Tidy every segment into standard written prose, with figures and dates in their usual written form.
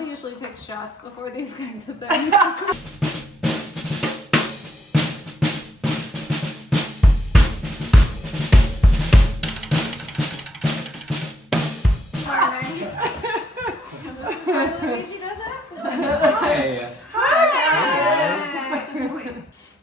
Mel usually takes shots before these kinds of things. Hi. Hi.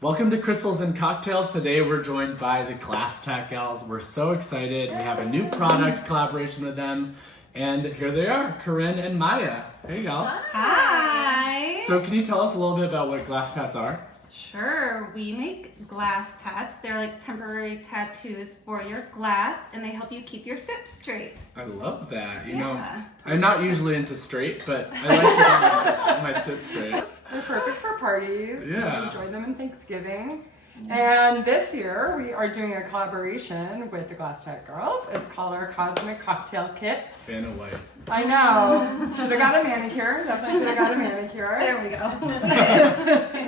Welcome to Crystals and Cocktails. Today we're joined by the GlassTat gals. We're so excited. We have a new product collaboration with them. And here they are, Corinne and Maya. Hey gals. Hi. So can you tell us a little bit about what GlassTats are? Sure, we make GlassTats. They're like temporary tattoos for your glass, and they help you keep your sips straight. I love that. You Yeah. know, I'm not usually into straight, but I like keeping my sip straight. They're perfect for parties. Yeah. We enjoy them in Thanksgiving. And this year we are doing a collaboration with the GlassTat girls. It's called our Cosmic Cocktail Kit. Vanna White. I know. Should have got a manicure. Definitely should have got a manicure. There we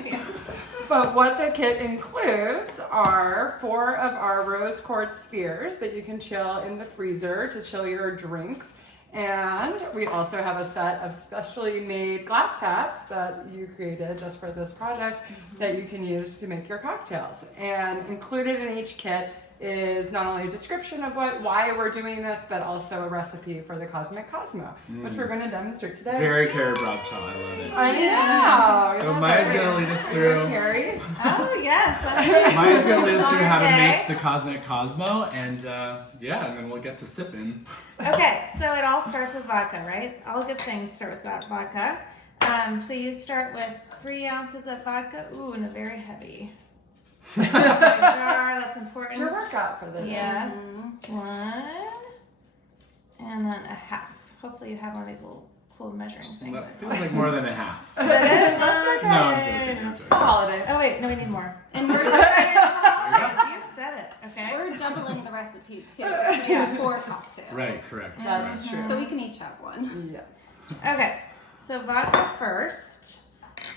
go. But what the kit includes are 4 of our Rose Quartz spheres that you can chill in the freezer to chill your drinks. And we also have a set of specially made GlassTats that you created just for this project that you can use to make your cocktails. And included in each kit is not only a description of why we're doing this, but also a recipe for the Cosmic Cosmo, which we're going to demonstrate today. Very Carrie Bradshaw, I love it. I know. So Maya's going to lead us through. Carrie. Oh, yes. Maya's going to lead us through how to make the Cosmic Cosmo, and yeah, and then we'll get to sipping. Okay, so it all starts with vodka, right? All good things start with vodka. So you start with 3 ounces of vodka. Ooh, and a very heavy jar. That's important. It's your workout for the day. Yes. 1, and then a half. Hopefully you have one of these little cool measuring things. That feels like more than a half. That's okay. No, I'm joking. It's the holidays. Oh wait, no, we need more. And we're You said it. Okay. we're doubling the recipe too. It's made of 4 cocktails. Right, correct. That's correct. true. So we can each have one. Yes. Okay, so vodka first,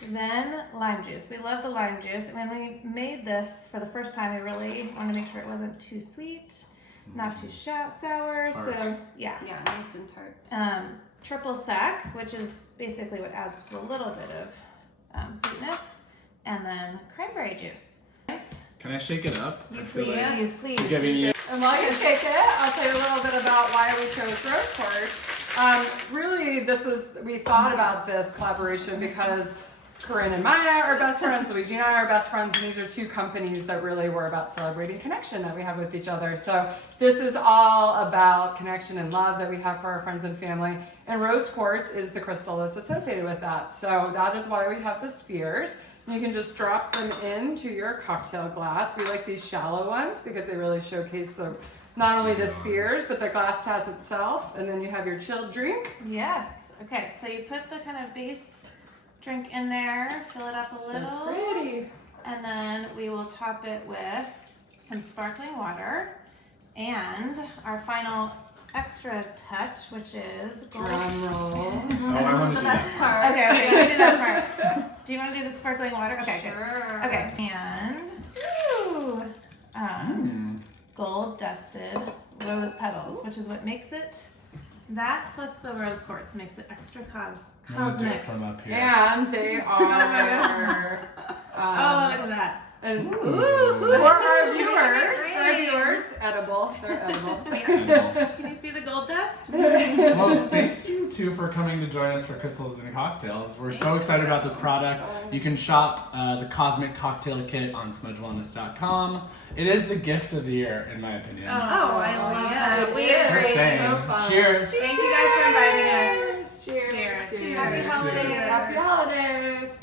then lime juice. We love the lime juice. When we made this for the first time, we really wanted to make sure it wasn't too sweet, not too sour. Tart. So yeah. Yeah, nice and tart. Triple sec, which is basically what adds a little bit of sweetness, and then cranberry juice. Can I shake it up? You I feel please, like please. I'm giving you. And while you shake it, I'll tell you a little bit about why we chose Rose Quartz. Really, we thought about this collaboration because Corinne and Maya are best friends, Luigi and I are best friends, and these are 2 companies that really were about celebrating connection that we have with each other. So this is all about connection and love that we have for our friends and family. And Rose Quartz is the crystal that's associated with that. So that is why we have the spheres. You can just drop them into your cocktail glass. We like these shallow ones because they really showcase not only the spheres, but the GlassTats itself. And then you have your chilled drink. Yes. Okay, so you put the kind of base drink in there, fill it up a little. So pretty. And then we will top it with some sparkling water and our final extra touch, which is gold. Drum roll. Oh, I want to do that. Part. Okay, we want to do that part. Do you want to do the sparkling water? Okay, Sure. good. Okay, and gold dusted rose petals, which is what makes it. That plus the rose quartz makes it extra I'm gonna do it cosmic. from up here. And they are. Oh, look at that. And Ooh. for our viewers, edible. They're edible. Can you see the gold dust? Well, thank you too for coming to join us for Crystals and Cocktails. We're so excited about this product. You can shop the Cosmic Cocktail Kit on smudgewellness.com. It is the gift of the year, in my opinion. Oh, I love that. We Just agree. saying. So fun. Cheers. Thank you guys for inviting us. Cheers. Cheers. Cheers. Happy holidays. Happy holidays.